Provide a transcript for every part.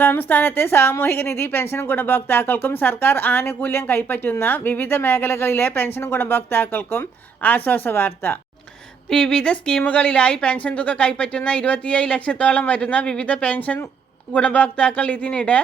സംസ്ഥാനത്തെ സാമൂഹിക നിധി പെൻഷൻ ഗുണഭോക്താക്കൾക്കും സർക്കാർ ആനുകൂല്യം കൈപ്പറ്റുന്ന വിവിധ മേഖലകളിലെ പെൻഷൻ ഗുണഭോക്താക്കൾക്കും ആശ്വാസ വാർത്ത. വിവിധ സ്കീമുകളിലായി പെൻഷൻ തുക കൈപ്പറ്റുന്ന ഇരുപത്തിയേഴ് ലക്ഷത്തോളം വരുന്ന വിവിധ പെൻഷൻ ഗുണഭോക്താക്കൾ ഇതിനിടെ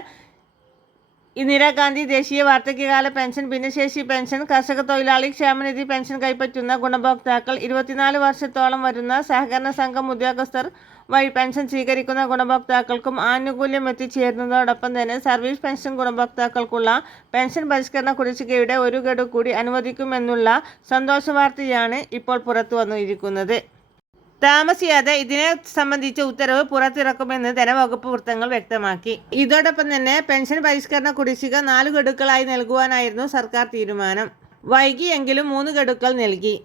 ഇന്ദിരാഗാന്ധി ദേശീയ വാർദ്ധക്യകാല പെൻഷൻ ഭിന്നശേഷി പെൻഷൻ കർഷക തൊഴിലാളി ക്ഷേമനിധി പെൻഷൻ കൈപ്പറ്റുന്ന ഗുണഭോക്താക്കൾ ഇരുപത്തിനാല് വർഷത്തോളം വരുന്ന സഹകരണ സംഘം ഉദ്യോഗസ്ഥർ വഴി പെൻഷൻ സ്വീകരിക്കുന്ന ഗുണഭോക്താക്കൾക്കും ആനുകൂല്യം എത്തിച്ചേരുന്നതോടൊപ്പം തന്നെ സർവീസ് പെൻഷൻ ഗുണഭോക്താക്കൾക്കുള്ള പെൻഷൻ പരിഷ്കരണ കുടിശ്ശികയുടെ ഒരു ഗഡു കൂടി അനുവദിക്കുമെന്നുള്ള സന്തോഷ വാർത്തയാണ് ഇപ്പോൾ പുറത്തു വന്നിരിക്കുന്നത്. താമസിയാതെ ഇതിനെ സംബന്ധിച്ച ഉത്തരവ് പുറത്തിറക്കുമെന്ന് ധനവകുപ്പ് വൃത്തങ്ങൾ വ്യക്തമാക്കി. ഇതോടൊപ്പം തന്നെ പെൻഷൻ പരിഷ്കരണ കുടിശ്ശിക നാല് ഗഡുക്കളായി നൽകുവാനായിരുന്നു സർക്കാർ തീരുമാനം. വൈകിയെങ്കിലും മൂന്ന് ഗഡുക്കൾ നൽകി.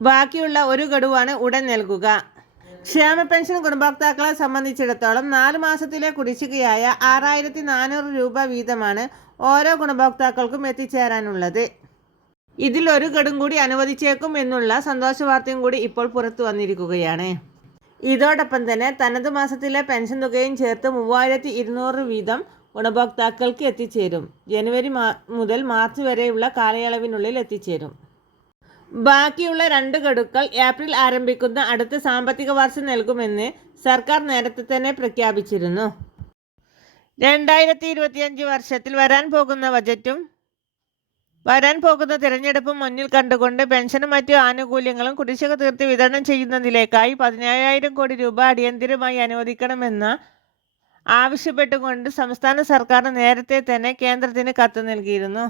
ബാക്കിയുള്ള ഒരു ഗഡുവാണ് ഉടൻ നൽകുക. ക്ഷേമ പെൻഷൻ ഗുണഭോക്താക്കളെ സംബന്ധിച്ചിടത്തോളം നാല് മാസത്തിലെ കുടിശ്ശികയായ ആറായിരത്തി നാനൂറ് രൂപ വീതമാണ് ഓരോ ഗുണഭോക്താക്കൾക്കും എത്തിച്ചേരാനുള്ളത്. ഇതിൽ ഒരു ഗഡും കൂടി അനുവദിച്ചേക്കും എന്നുള്ള സന്തോഷവാർത്തയും കൂടി ഇപ്പോൾ പുറത്തു വന്നിരിക്കുകയാണ്. ഇതോടൊപ്പം തന്നെ തനത് മാസത്തിലെ പെൻഷൻ തുകയും ചേർത്ത് മൂവായിരത്തി ഇരുന്നൂറ് വീതം ഗുണഭോക്താക്കൾക്ക് എത്തിച്ചേരും. ജനുവരി മുതൽ മാർച്ച് വരെയുള്ള കാലയളവിനുള്ളിൽ എത്തിച്ചേരും. ബാക്കിയുള്ള രണ്ട് ഗഡുക്കൾ ഏപ്രിൽ ആരംഭിക്കുന്ന അടുത്ത സാമ്പത്തിക വർഷം നൽകുമെന്ന് സർക്കാർ നേരത്തെ തന്നെ പ്രഖ്യാപിച്ചിരുന്നു. രണ്ടായിരത്തി ഇരുപത്തിയഞ്ച് വർഷത്തിൽ വരാൻ പോകുന്ന ബജറ്റും വരാൻ പോകുന്ന തിരഞ്ഞെടുപ്പും മുന്നിൽ കണ്ടുകൊണ്ട് പെൻഷനും മറ്റു ആനുകൂല്യങ്ങളും കുടിശ്ശിക തീർത്ത് വിതരണം ചെയ്യുന്നതിലേക്കായി പതിനേഴായിരം കോടി രൂപ അടിയന്തിരമായി അനുവദിക്കണമെന്ന ആവശ്യപ്പെട്ടുകൊണ്ട് സംസ്ഥാന സർക്കാർ നേരത്തെ തന്നെ കേന്ദ്രത്തിന് കത്ത് നൽകിയിരുന്നു.